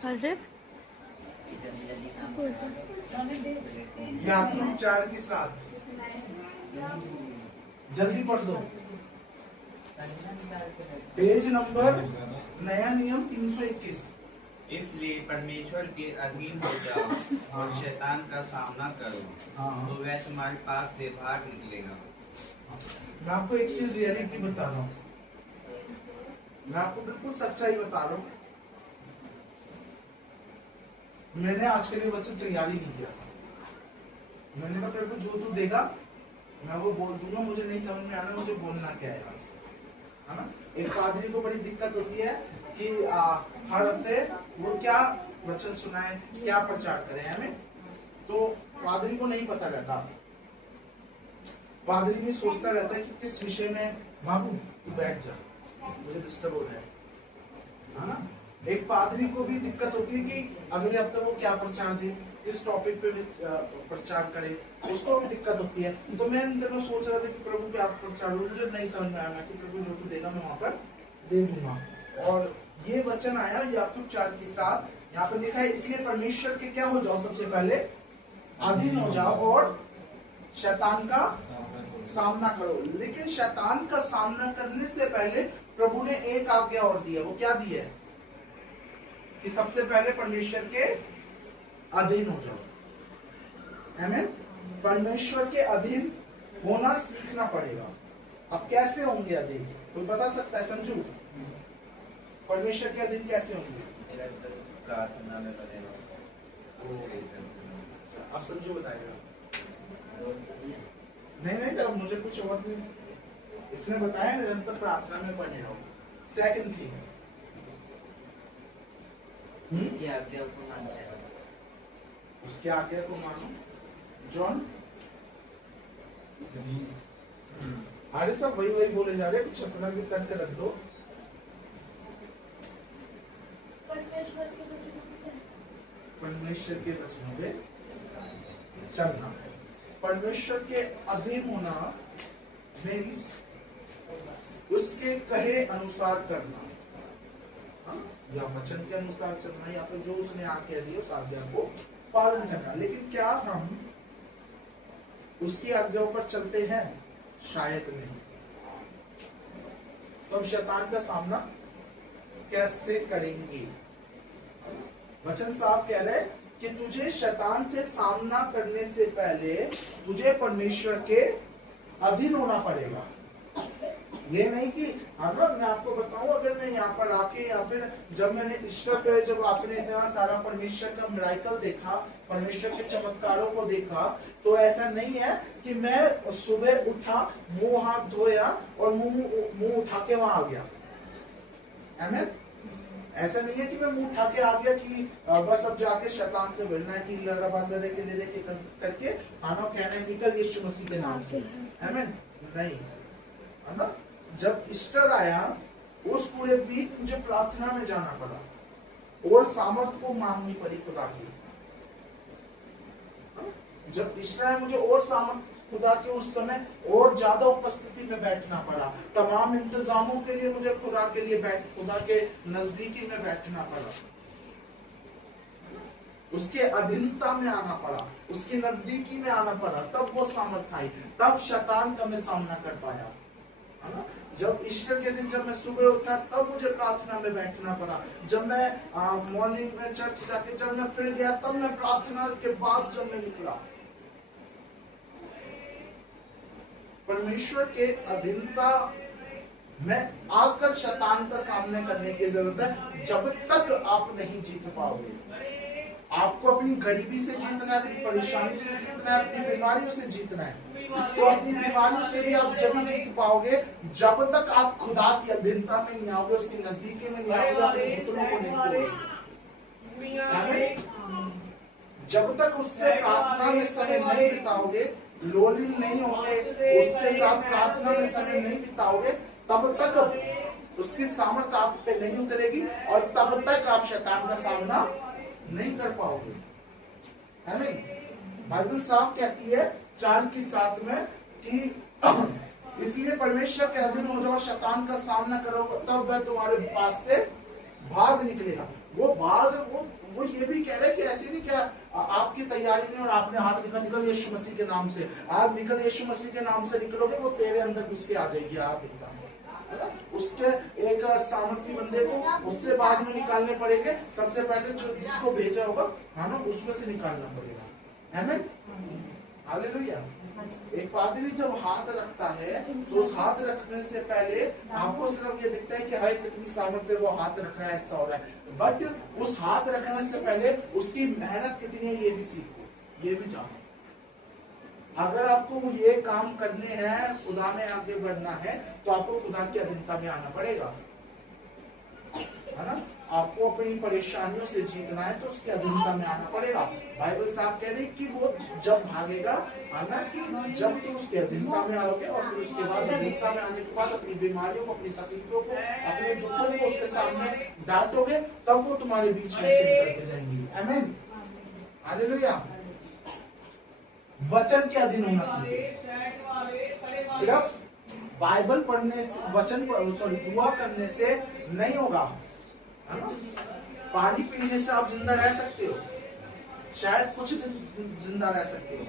अरे याकूब 4 की 7 जल्दी पढ़ दो। पेज नंबर नया नियम 321। इसलिए परमेश्वर के अधीन हो जाओ और शैतान का सामना करो, तो वह तुम्हारे पास से भाग निकलेगा। मैं आपको एक चीज रियलिटी बता रहा हूँ, मैं आपको बिल्कुल सच्चाई बता रहा हूँ। मैंने आज के लिए वचन तैयारी नहीं किया था। मैंने कहा तेरे को जो तू देगा मैं वो बोल दूंगा, मुझे नहीं समझ में आना मुझे बोलना क्या है आज, है ना। एक पादरी को बड़ी दिक्कत होती है कि हर हफ्ते वो क्या वचन सुनाए, क्या प्रचार करे, हमें तो पादरी को नहीं पता रहता। पादरी भी सोचता रहता है कि किस विषय में, बाबू तू बैठ जा मुझे डिस्टर्ब हो रहा है ना। एक पादरी को भी दिक्कत होती है कि अगले हफ्ते वो क्या प्रचार दे, किस टॉपिक पे प्रचार करे, उसको भी दिक्कत होती है। तो मैं इन दिनों सोच रहा था कि प्रभु क्या प्रचार हो, मुझे नहीं समझ में आया कि प्रभु जो तू देगा मैं वहां पर दे दूंगा। और ये वचन आया याकूब 4 की 7, यहाँ पर लिखा है इसलिए परमेश्वर के क्या हो जाओ, सबसे पहले अधीन हो जाओ और शैतान का सामना करो। लेकिन शैतान का सामना करने से पहले प्रभु ने एक आज्ञा और दी है। वो क्या दी है कि सबसे पहले परमेश्वर के अधीन हो जाओ। आमीन। परमेश्वर के अधीन होना सीखना पड़ेगा। अब कैसे होंगे अधीन, कोई बता सकता है? संजू, परमेश्वर के अधीन कैसे होंगे? प्रार्थना में बने रहो। अब संजू बताएगा। नहीं तो मुझे कुछ और भी इसने बताया, निरंतर प्रार्थना में बने रहो। सेकंड थिंग उसके आज्ञा को मानो। जॉन, अरे सब वही बोले जा रहे, कुछ अपना भी तर्क रख दो। परमेश्वर के वचनों पे चलना, परमेश्वर के अधीन होना मीन्स उसके कहे अनुसार करना, या वचन के अनुसार चलना, या फिर जो उसने आज्ञा दी उस आज्ञा को पालन करना। लेकिन क्या हम उसकी आज्ञाओं पर चलते हैं? शायद नहीं। तो हम शैतान का सामना कैसे करेंगे? वचन साफ कह रहा है कि तुझे शैतान से सामना करने से पहले तुझे परमेश्वर के अधीन होना पड़ेगा। ये नहीं कि अगर मैं आपको बताऊं, अगर मैं यहाँ पर आके या फिर जब मैंने ईश्वर पे, जब आपने इतना सारा परमेश्वर का मिराकल देखा, परमेश्वर के चमत्कारों को देखा, तो ऐसा नहीं है कि मैं सुबह उठा, मुंह हाथ धोया और मुंह उठा के वहां आ गया। आमीन। ऐसा नहीं है कि मैं मुंह उठा के आ गया कि बस अब जाके शैतान से भिड़ना है कि लड़ा बांधे के ले के करके आना, कहना है निकल यीशु मसीह के नाम से। आमीन। नहीं, है ना। जब ईस्टर आया उस पूरे वीक मुझे प्रार्थना में जाना पड़ा और सामर्थ को मांगनी पड़ी खुदा की। जब ईस्टर आया मुझे और सामर्थ खुदा के उस समय और ज्यादा उपस्थिति में बैठना पड़ा। तमाम इंतजामों के लिए मुझे खुदा के लिए खुदा के नजदीकी में बैठना पड़ा, उसके अधीनता में आना पड़ा, उसके नजदीकी में आना पड़ा, तब वो सामर्थ आई, तब शैतान का मैं सामना कर पाया, है ना। जब ईस्टर के दिन जब मैं सुबह उठा तब मुझे प्रार्थना में बैठना पड़ा। जब मैं मॉर्निंग में चर्च जाके जब मैं फिर गया, तब मैं प्रार्थना के बाद जब मैं निकला। परमेश्वर के अधीनता में आकर शैतान का सामना करने की जरूरत है। जब तक आप नहीं जीत पाओगे, आपको अपनी गरीबी से जीतना है, अपनी परेशानी से जीतना है, अपनी बीमारियों से जीतना है। तो अपनी बीमारियों से भी आप जब जीत पाओगे जब तक आप खुदा की अधीनता में नहीं आओगे, उसके नजदीकी में नहीं आओगे, अपने घुटनों को नहीं तोड़ोगे। जब तक उससे प्रार्थना में समय नहीं बिताओगे, लोलिंग नहीं होगे, उसके साथ प्रार्थना में समय नहीं बिताओगे, तब तक उसकी सामर्थ आप पे नहीं उतरेगी और तब तक आप शैतान का सामना नहीं कर पाओगे। है नहीं? बाइबल साफ कहती है 4 की 7 में कि इसलिए परमेश्वर के अधीन हो जाओ, शैतान का सामना करोगे, तब वह तुम्हारे पास से भाग निकलेगा। वो भाग, वो ये भी कह रहा है कि ऐसे नहीं क्या आपकी तैयारी में और आपने हाथ निकल यीशु मसीह के नाम से, आप निकल यीशु मसीह के नाम से निकलोगे, वो तेरे अंदर घुस के आ जाएगी आप एकदम, है ना। उसके एक सामर्थी बंदे को उससे बाद में निकालने पड़ेंगे, सबसे पहले जो जिसको भेजा होगा, है ना, उसमें से निकालना पड़ेगा। आमीन, हालेलुया। एक पादरी जब हाथ रखता है तो उस हाथ रखने से पहले आपको सिर्फ ये दिखता है कि हाय कितनी सामर्थ्य वो हाथ रख रहा है, ऐसा हो रहा है, बट उस हाथ रखने से पहले उसकी मेहनत कितनी है ये भी सीखो, ये भी जानो। अगर आपको ये काम करने हैं, खुदा में आगे बढ़ना है, तो आपको खुदा की अधीनता में आना पड़ेगा, है ना। आपको अपनी परेशानियों से जीतना है तो उसके अधीनता में आना पड़ेगा। बाइबल साहब कह रही कि वो जब भागेगा, आना कि जब तुम उसके अधीनता में आओगे, और फिर उसके बाद अधीनता में आने के बाद अपनी बीमारियों को, अपनी तकलीफों को, अपने दुखों को उसके सामने डांटोगे, तब वो तुम्हारे बीच में से निकल के जाएंगी। आमीन, हालेलुया। वचन के अधीन होना सीखो। सिर्फ बाइबल पढ़ने से, वचन दुआ करने से नहीं होगा, है ना। पानी पीने से आप जिंदा रह सकते हो, शायद कुछ दिन जिंदा रह सकते हो,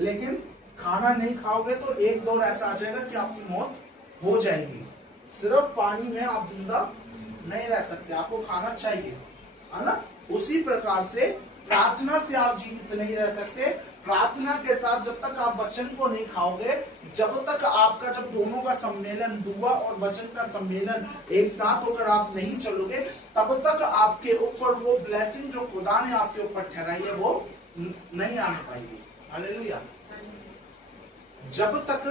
लेकिन खाना नहीं खाओगे तो एक दौर ऐसा आ जाएगा कि आपकी मौत हो जाएगी। सिर्फ पानी में आप जिंदा नहीं रह सकते, आपको खाना चाहिए, है ना। उसी प्रकार से प्रार्थना से आप जीवित नहीं रह सकते। प्रार्थना के साथ जब तक आप वचन को नहीं खाओगे, जब तक आपका, जब दोनों का सम्मेलन, दुआ और वचन का सम्मेलन एक साथ होकर आप नहीं चलोगे, तब तक आपके ऊपर वो ब्लेसिंग जो खुदा ने आपके ऊपर ठहराई है वो नहीं आने पाएगी। हालेलुया। जब तक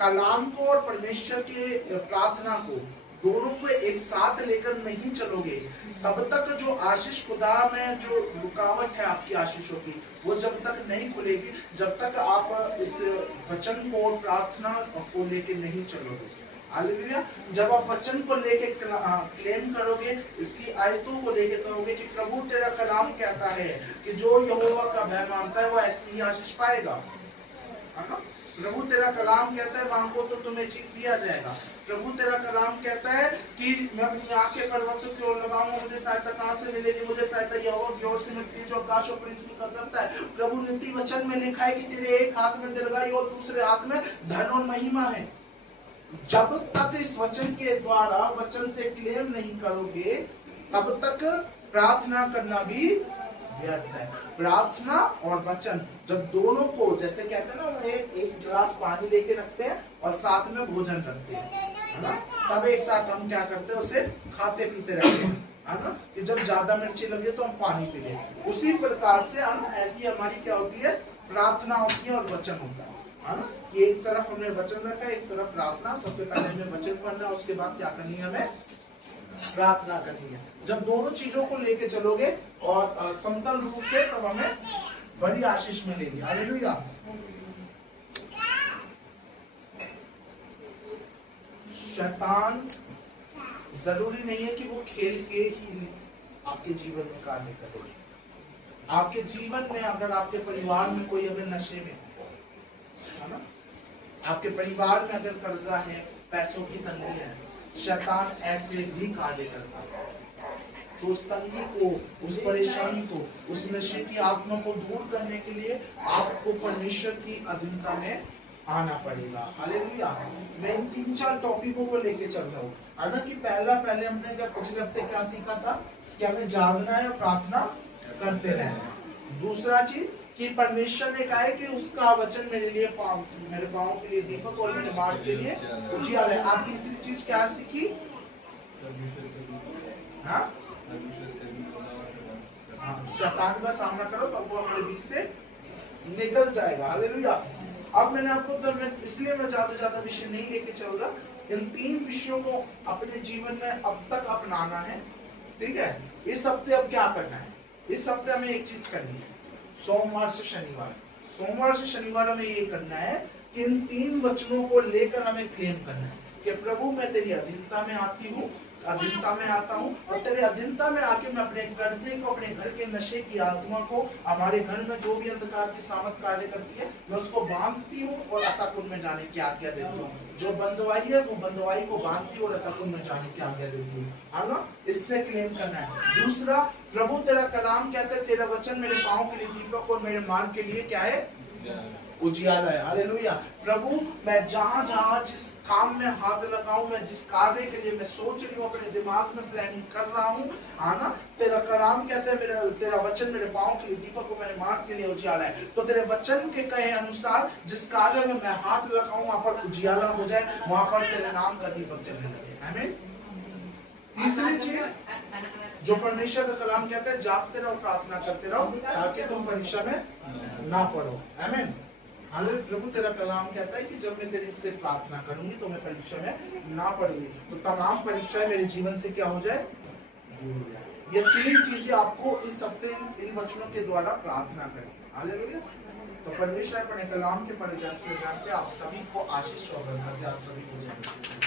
कलाम को और परमेश्वर के प्रार्थना को दोनों को एक साथ लेकर नहीं चलोगे, तब तक जो आशीष खुदा में जो रुकावट है आपकी आशीषों की, वो जब तक नहीं खुलेगी, जब तक आप इस वचन को और प्रार्थना को लेके नहीं चलोगे। हालेलुया। जब आप वचन को लेके क्लेम करोगे, इसकी आयतों को लेके करोगे कि प्रभु तेरा कलाम कहता है कि जो यहोवा का भय मानता है वो ऐसी ही आशीष पाएगा, है ना। प्रभु तेरा कलाम कहता है मांगो तो तुम्हें चीज दिया जाएगा। प्रभु तेरा कलाम कहता है कि मैं अपनी आंखें पर्वतों की ओर लगाऊंगा, मुझे सहायता कहां से मिलेगी, मुझे सहायता यहोवा की ओर से मिलती है जो आकाश और पृथ्वी का करता है। प्रभु नीति वचन में लिखा है कि तेरे एक हाथ में दीर्घायु और दूसरे हाथ में धन और महिमा है। जब तक इस वचन के द्वारा वचन से क्लेम नहीं करोगे, तब तक प्रार्थना करना भी व्यर्थ है। प्रार्थना और वचन जब दोनों को, जैसे कहते हैं ना, एक गिलास पानी लेके रखते हैं और साथ में भोजन रखते हैं, है ना, तब एक साथ हम क्या करते हैं, उसे खाते पीते रहते हैं, है ना, कि जब ज्यादा मिर्ची लगे तो हम पानी पी लें। उसी प्रकार से हम, ऐसी हमारी क्या होती है, प्रार्थना होती है और वचन होता है ना, कि एक तरफ हमने वचन रखा, एक तरफ प्रार्थना। सबसे पहले हमें वचन पढ़ना, उसके बाद क्या करनी है, हमें प्रार्थना करनी है। जब दोनों चीजों को लेके चलोगे और समतल रूप से, तब हमें बड़ी आशीष मिलेगी। हालेलुया। शैतान जरूरी नहीं है कि वो खेल के ही आपके जीवन में कार्य करे। आपके जीवन में, अगर आपके परिवार में कोई अगर नशे में है ना, आपके परिवार में अगर कर्जा है, पैसों की तंगी है, शैतान ऐसे भी कार्य करता है। तो उस तंगी को, उस परेशानी को, उस नशे की आत्मा को दूर करने के लिए आपको परमेश्वर की अधीनता में आना पड़ेगा। हालेलुया। मैं इन 3-4 टॉपिकों को लेके चल रहा हूँ, है ना, कि पहले हमने पिछले हफ्ते क्या सीखा था, कि हमें जागना है और प्रार्थना करते रहना है। दूसरा चीज कि परमेश्वर ने कहा है कि उसका वचन मेरे लिए मेरे पांव के लिए दीपक और मेरे मार्ग के लिए उजियार है। आप तीसरी चीज क्या सीखी, हाँ, शैतान का सामना करो तब वो हमारे बीच से निकल जाएगा। हालेलुया। अब मैंने आपको, इसलिए मैं ज्यादा विषय नहीं लेके चल रहा, इन 3 विषयों को अपने जीवन में अब तक अपनाना है, ठीक है। इस हफ्ते अब क्या करना है, इस हफ्ते हमें एक चीज करनी है, सोमवार से शनिवार हमें ये करना है कि इन 3 वचनों को लेकर हमें क्लेम करना है कि प्रभु मैं तेरी अधीनता में आती हूँ, अधीनता में आता हूँ, और तेरे अधीनता में आके मैं अपने कर्जे को, अपने घर के नशे की आत्मा को, हमारे घर में जो भी अंधकार की सामत कार्य करती है, मैं उसको बांधती हूँ और अतकुन में जाने की आज्ञा देती हूँ। जो बंदवाई है वो बंदवाई को बांधती और अतकुन में जाने की आज्ञा देती हूँ, है ना। इससे क्लेम करना है। दूसरा, प्रभु तेरा कलाम कहता है तेरा वचन मेरे पाँव के लिए दीपक और मेरे मार्ग के लिए क्या है, उजियाला है। हालेलुया। प्रभु मैं जहां जहां जिस काम में हाथ लगाऊं, मैं जिस कार्य के लिए मैं सोच रही हूँ, अपने दिमाग में प्लानिंग कर रहा हूँ, आना तेरा कलाम कहता है तेरा वचन मेरे पाँव के लिए दीपक और मेरे मार्ग के लिए उजियाला है। तो तेरे वचन के कहे अनुसार जिस कार्य में मैं हाथ लगाऊं वहां पर उजियाला हो जाए, वहां पर तेरे नाम का दीपक जलने लगे। आमीन। तीसरी चीज जो परमेश्वर का कलाम कहता है, जागते रहो, प्रार्थना करते रहो ताकि तुम परीक्षा में ना पढ़ो। आमीन। हालेलुया। प्रभु तेरा कलाम कहता है कि जब मैं तेरे से प्रार्थना करूंगी तो मैं परीक्षा में ना पढ़ूंगी, तो तमाम परीक्षाएं मेरे जीवन से क्या हो जाए, दूर हो जाए। ये तीन चीजें आपको इस हफ्ते इन वचनों के द्वारा प्रार्थना करें। हालेलुया। तो परमेश्वर अपने कलाम के पढ़े जाने पे आप सभी को आशीष और बरकत दे, आप सभी को जय।